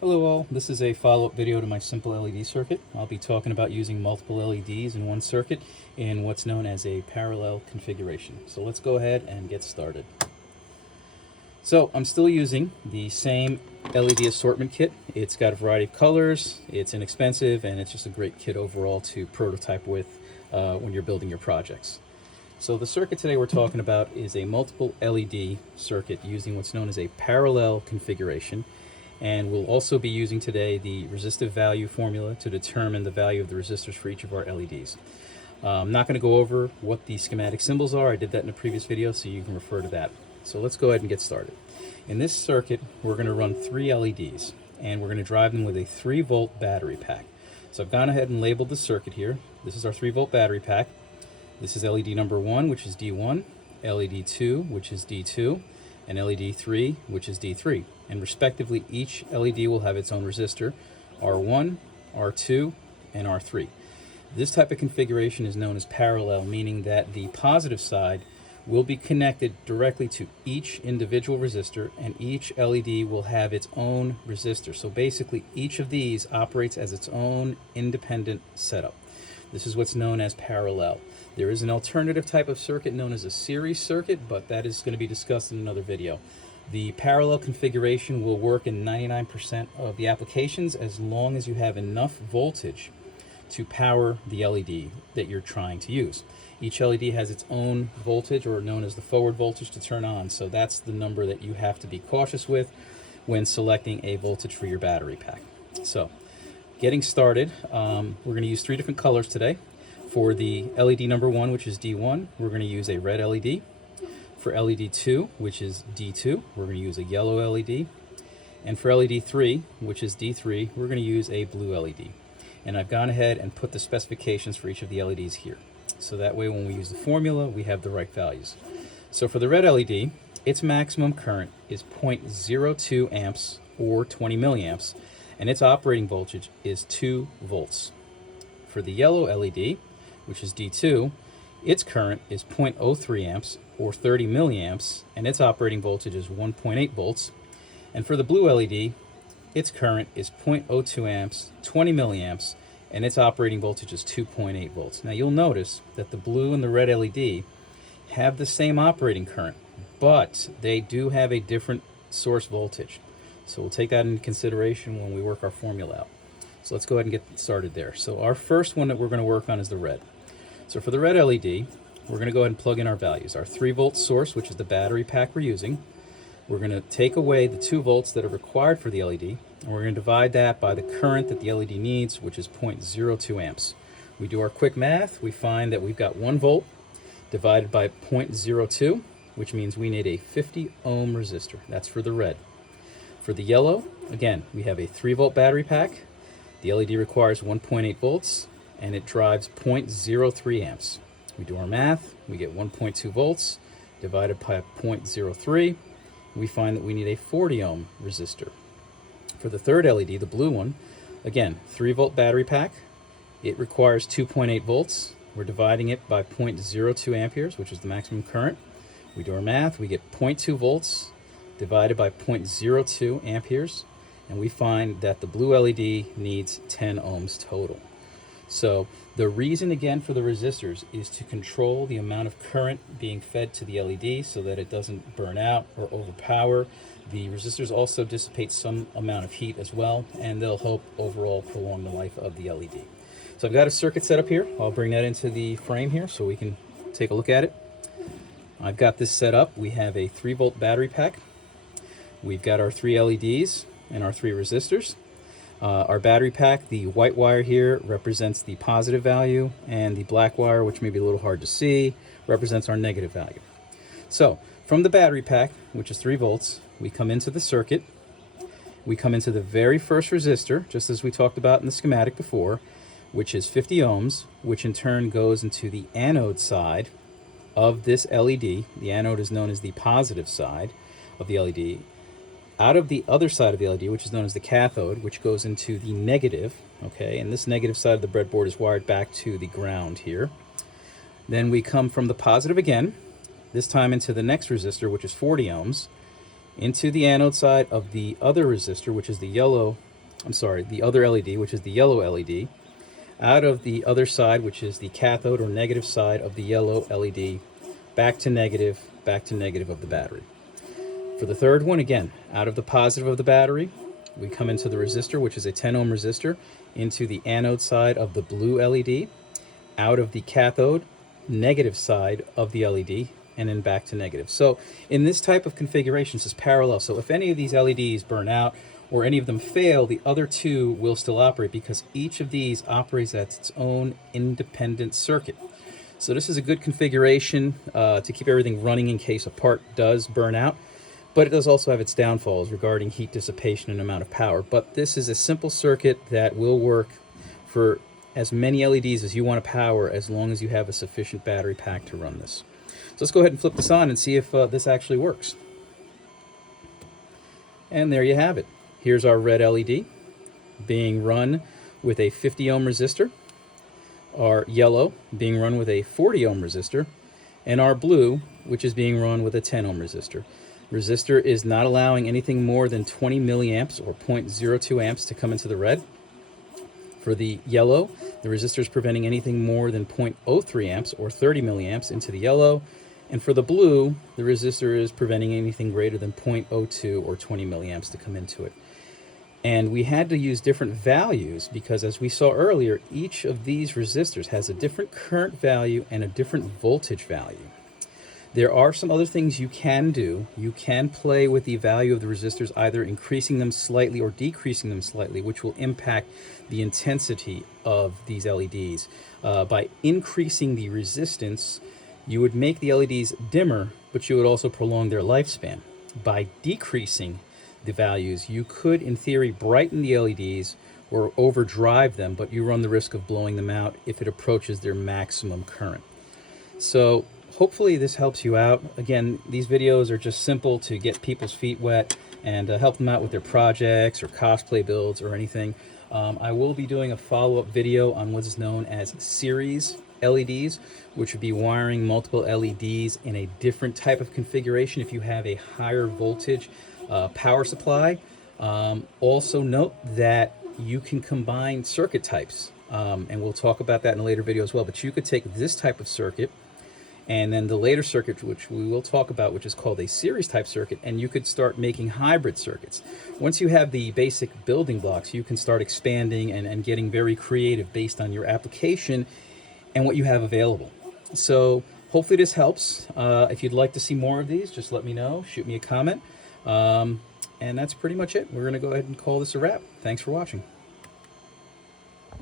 Hello all, this is a follow-up video to my simple LED circuit. I'll be talking about using multiple LEDs in one circuit in what's known as a parallel configuration. So let's go ahead and get started. So I'm still using the same LED assortment kit. It's got a variety of colors, it's inexpensive, and it's just a great kit overall to prototype with when you're building your projects. So the circuit today we're talking about is a multiple LED circuit using what's known as a parallel configuration. And we'll also be using today the resistive value formula to determine the value of the resistors for each of our LEDs. I'm not going to go over what the schematic symbols are. I did that in a previous video, so you can refer to that. So let's go ahead and get started. In this circuit, we're going to run 3 LEDs, and we're going to drive them with a 3-volt battery pack. So I've gone ahead and labeled the circuit here. This is our 3-volt battery pack. This is LED number 1, which is D1, LED 2, which is D2, and LED 3, which is D3. And respectively, each LED will have its own resistor, R1, R2, and R3. This type of configuration is known as parallel, meaning that the positive side will be connected directly to each individual resistor, and each LED will have its own resistor. So basically, each of these operates as its own independent setup. This is what's known as parallel. There is an alternative type of circuit known as a series circuit, but that is going to be discussed in another video. The parallel configuration will work in 99% of the applications as long as you have enough voltage to power the LED that you're trying to use. Each LED has its own voltage, or known as the forward voltage, to turn on, so that's the number that you have to be cautious with when selecting a voltage for your battery pack. So, getting started, we're going to use 3 different colors today. For the LED number 1, which is D1, we're going to use a red LED. For LED 2, which is D2, we're going to use a yellow LED. And for LED 3, which is D3, we're going to use a blue LED. And I've gone ahead and put the specifications for each of the LEDs here. So that way when we use the formula, we have the right values. So for the red LED, its maximum current is 0.02 amps or 20 milliamps, and its operating voltage is 2 volts. For the yellow LED, which is D2, its current is 0.03 amps or 30 milliamps, and its operating voltage is 1.8 volts. And for the blue LED, its current is 0.02 amps, 20 milliamps, and its operating voltage is 2.8 volts. Now you'll notice that the blue and the red LED have the same operating current, but they do have a different source voltage. So we'll take that into consideration when we work our formula out. So let's go ahead and get started there. So our first one that we're going to work on is the red. So for the red LED, we're going to go ahead and plug in our values. Our 3-volt source, which is the battery pack we're using. We're going to take away the 2 volts that are required for the LED, and we're going to divide that by the current that the LED needs, which is 0.02 amps. We do our quick math. We find that we've got 1 volt divided by 0.02, which means we need a 50 ohm resistor. That's for the red. For the yellow, again, we have a 3-volt battery pack. The LED requires 1.8 volts, and it drives 0.03 amps. We do our math, we get 1.2 volts divided by 0.03. We find that we need a 40 ohm resistor. For the third LED, the blue one, again, 3-volt battery pack. It requires 2.8 volts. We're dividing it by 0.02 amperes, which is the maximum current. We do our math, we get 0.2 volts divided by 0.02 amperes, and we find that the blue LED needs 10 ohms total. So the reason again for the resistors is to control the amount of current being fed to the LED so that it doesn't burn out or overpower. The resistors also dissipate some amount of heat as well, and they'll help overall prolong the life of the LED. So I've got a circuit set up here. I'll bring that into the frame here so we can take a look at it. I've got this set up. We have a 3-volt battery pack. We've got our 3 LEDs and our 3 resistors. Our battery pack, the white wire here represents the positive value, and the black wire, which may be a little hard to see, represents our negative value. So from the battery pack, which is 3 volts, we come into the circuit. We come into the very first resistor, just as we talked about in the schematic before, which is 50 ohms, which in turn goes into the anode side of this LED. The anode is known as the positive side of the LED. Out of the other side of the LED, which is known as the cathode, which goes into the negative, okay, and this negative side of the breadboard is wired back to the ground here. Then we come from the positive again, this time into the next resistor, which is 40 ohms, into the anode side of the other resistor, which is the yellow I'm sorry, the other LED, which is the yellow LED, out of the other side, which is the cathode or negative side of the yellow LED, back to negative of the battery. For the third one, again, out of the positive of the battery, we come into the resistor, which is a 10 ohm resistor, into the anode side of the blue LED, out of the cathode, negative side of the LED, and then back to negative. So in this type of configuration, this is parallel. So if any of these LEDs burn out or any of them fail, the other two will still operate because each of these operates as its own independent circuit. So this is a good configuration to keep everything running in case a part does burn out. But it does also have its downfalls regarding heat dissipation and amount of power. But this is a simple circuit that will work for as many LEDs as you want to power as long as you have a sufficient battery pack to run this. So let's go ahead and flip this on and see if this actually works. And there you have it. Here's our red LED being run with a 50 ohm resistor, our yellow being run with a 40 ohm resistor, and our blue, which is being run with a 10 ohm resistor. Resistor is not allowing anything more than 20 milliamps or 0.02 amps to come into the red. For the yellow, the resistor is preventing anything more than 0.03 amps or 30 milliamps into the yellow. And for the blue, the resistor is preventing anything greater than 0.02 or 20 milliamps to come into it. And we had to use different values because, as we saw earlier, each of these resistors has a different current value and a different voltage value. There are some other things you can do. You can play with the value of the resistors, either increasing them slightly or decreasing them slightly, which will impact the intensity of these LEDs. By increasing the resistance, you would make the LEDs dimmer, but you would also prolong their lifespan. By decreasing the values, you could, in theory, brighten the LEDs or overdrive them, but you run the risk of blowing them out if it approaches their maximum current. So hopefully this helps you out. Again, these videos are just simple to get people's feet wet and help them out with their projects or cosplay builds or anything. I will be doing a follow-up video on what is known as series LEDs, which would be wiring multiple LEDs in a different type of configuration if you have a higher voltage power supply. Also note that you can combine circuit types, and we'll talk about that in a later video as well, but you could take this type of circuit and then the later circuit, which we will talk about, which is called a series type circuit, and you could start making hybrid circuits. Once you have the basic building blocks, you can start expanding and getting very creative based on your application and what you have available. So hopefully this helps. If you'd like to see more of these, just let me know, shoot me a comment. And that's pretty much it. We're going to go ahead and call this a wrap. Thanks for watching.